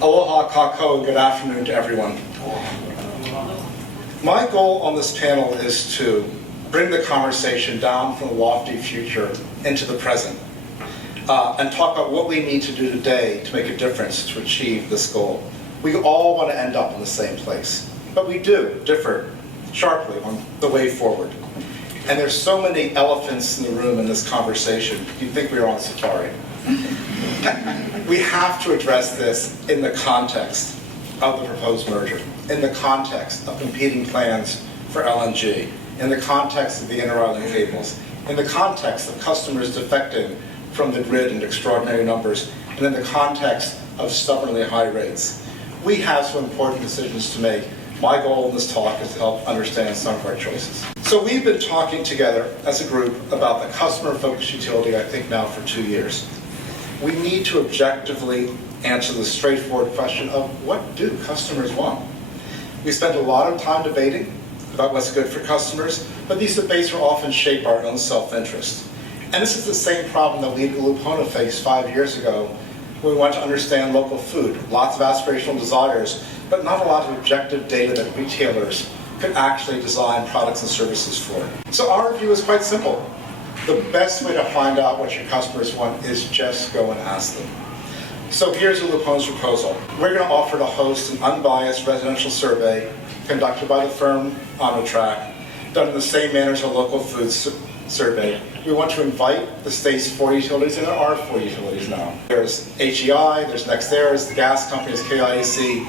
Aloha kako, good afternoon to everyone. My goal on this panel is to bring the conversation down from the lofty future into the present and talk about what we need to do today to make a difference to achieve this goal. We all want to end up in the same place, but we do differ sharply on the way forward. And there's so many elephants in the room in this conversation, you'd think we were on safari. We have to address this in the context of the proposed merger, in the context of competing plans for LNG, in the context of the inter-island cables, in the context of customers defecting from the grid in extraordinary numbers, and in the context of stubbornly high rates. We have some important decisions to make. My goal in this talk is to help understand some of our choices. So we've been talking together as a group about the customer-focused utility, I think now for 2 years. We need to objectively answer the straightforward question of what do customers want? We spend a lot of time debating about what's good for customers, but these debates are often shaped by our own self-interest. And this is the same problem that we at Ulupono faced 5 years ago when we wanted to understand local food. Lots of aspirational desires, but not a lot of objective data that retailers could actually design products and services for. So our view is quite simple. The best way to find out what your customers want is just go and ask them. So here's Ulupono's proposal. We're going to offer to host an unbiased residential survey conducted by the firm OnTrack, done in the same manner as a local food survey. We want to invite the state's 4 utilities, and there are 4 utilities now. There's HEI, there's NextEra, there's the gas companies, KIAC,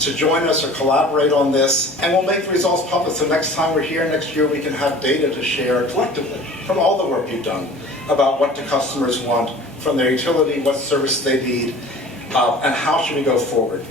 to join us or collaborate on this, and we'll make the results public. So next time we're here next year, we can have data to share collectively from all the work you've done about what do customers want from their utility, what service they need, and how should we go forward.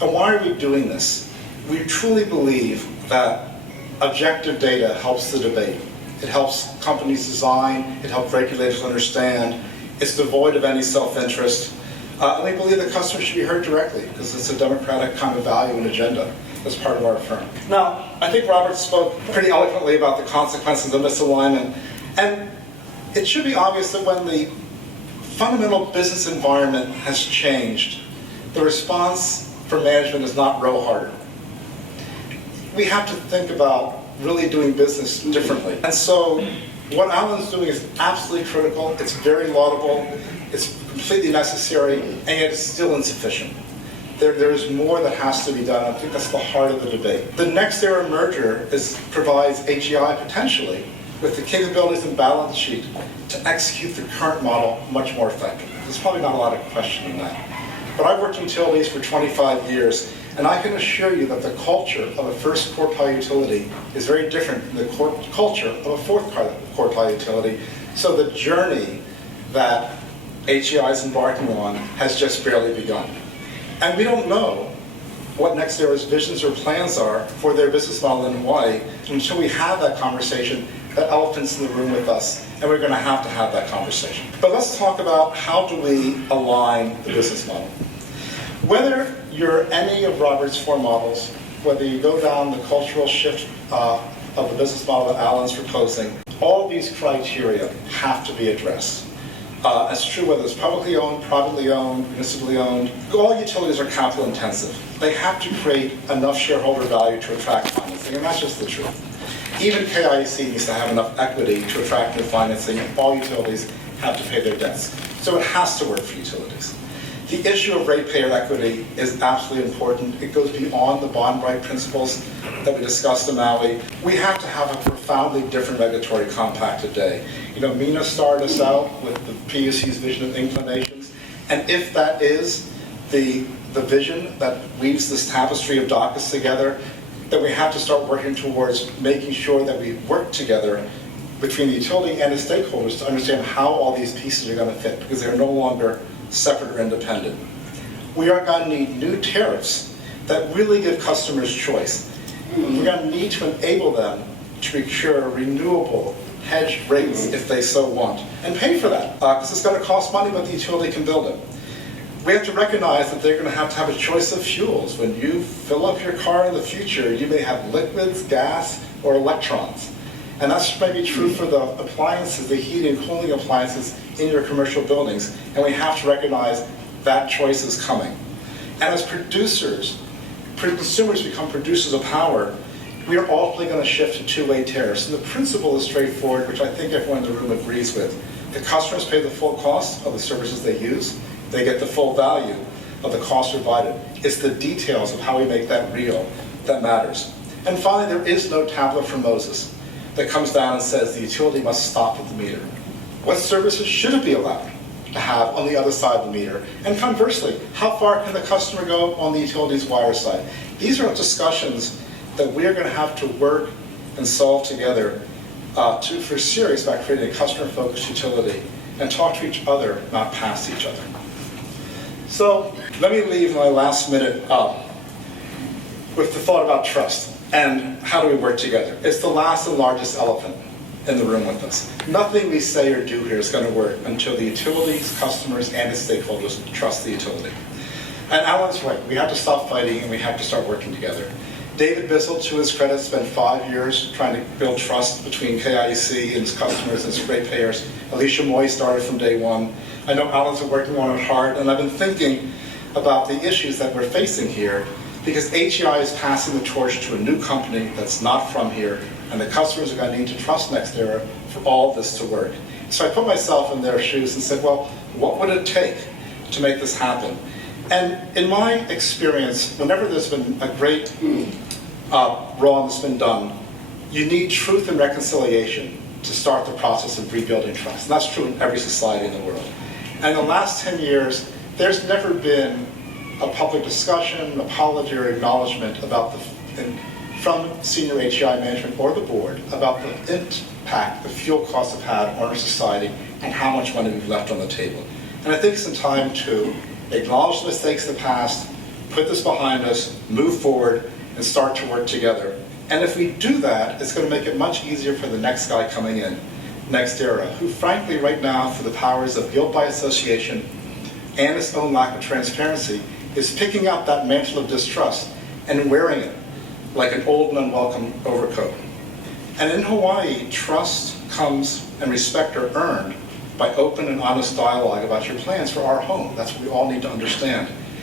And why are we doing this? We truly believe that objective data helps the debate. It helps companies design, it helps regulators understand, it's devoid of any self-interest, and we believe that customers should be heard directly because it's a democratic kind of value and agenda as part of our firm. Now, I think Robert spoke pretty eloquently about the consequences of misalignment, and it should be obvious that when the fundamental business environment has changed, the response for management is not row harder. We have to think about really doing business differently. And so what Alan's doing is absolutely critical, it's very laudable, it's completely necessary, and yet it's still insufficient. There is more that has to be done. I think that's the heart of the debate. The NextEra merger provides HEI potentially with the capabilities and balance sheet to execute the current model much more effectively. There's probably not a lot of question in that. But I've worked in utilities for 25 years, and I can assure you that the culture of a first quartile utility is very different than the culture of a fourth quartile utility. So the journey that HEI is embarking on has just barely begun. And we don't know what NextEra's visions or plans are for their business model in Hawaii until we have that conversation. That elephant's in the room with us, and we're going to have that conversation. But let's talk about how do we align the business model. Whether you're any of Robert's 4 models, whether you go down the cultural shift of the business model that Alan's proposing, all these criteria have to be addressed. It's true whether it's publicly owned, privately owned, municipally owned. All utilities are capital intensive. They have to create enough shareholder value to attract financing, and that's just the truth. Even KIAC needs to have enough equity to attract new financing, and all utilities have to pay their debts. So it has to work for utilities. The issue of ratepayer equity is absolutely important. It goes beyond the bond right principles that we discussed in Maui. We have to have a profoundly different regulatory compact today. You know, Mina started us out with the PUC's vision of inclinations, and if that is the vision that weaves this tapestry of DACAs together, then we have to start working towards making sure that we work together between the utility and the stakeholders to understand how all these pieces are going to fit, because they're no longer separate or independent. We are going to need new tariffs that really give customers choice. We're going to need to enable them to procure renewable hedged rates if they so want, and pay for that, because it's going to cost money, but the utility can build it. We have to recognize that they're going to have a choice of fuels. When you fill up your car in the future, you may have liquids, gas, or electrons. And that's maybe true for the appliances, the heating and cooling appliances in your commercial buildings. And we have to recognize that choice is coming. And as producers, consumers become producers of power, we are ultimately going to shift to two-way tariffs. And the principle is straightforward, which I think everyone in the room agrees with. The customers pay the full cost of the services they use. They get the full value of the cost provided. It's the details of how we make that real that matters. And finally, there is no tablet from Moses that comes down and says the utility must stop at the meter. What services should it be allowed to have on the other side of the meter? And conversely, how far can the customer go on the utility's wire side? These are discussions that we're going to have to work and solve together if we're serious about creating a customer-focused utility and talk to each other, not past each other. So let me leave my last minute with the thought about trust and how do we work together. It's the last and largest elephant in the room with us. Nothing we say or do here is going to work until the utilities, customers, and its stakeholders trust the utility. And Alan's right. We have to stop fighting and we have to start working together. David Bissell, to his credit, spent 5 years trying to build trust between KIEC and its customers and its ratepayers. Alicia Moy started from day one. I know Alan's been working on it hard, and I've been thinking about the issues that we're facing here because HEI is passing the torch to a new company that's not from here, and the customers are going to need to trust NextEra for all this to work. So I put myself in their shoes and said, well, what would it take to make this happen? And in my experience, whenever there's been a great wrong that's been done, you need truth and reconciliation to start the process of rebuilding trust. And that's true in every society in the world. And in the last 10 years, there's never been a public discussion, apology, or acknowledgement about from senior HEI management or the board about the impact the fuel costs have had on our society and how much money we've left on the table. And I think it's in time to acknowledge the mistakes of the past, put this behind us, move forward, and start to work together. And if we do that, it's going to make it much easier for the next guy coming in, NextEra, who frankly right now, for the powers of guilt by association and its own lack of transparency, is picking up that mantle of distrust and wearing it like an old and unwelcome overcoat. And in Hawaii, trust comes and respect are earned by open and honest dialogue about your plans for our home. That's what we all need to understand.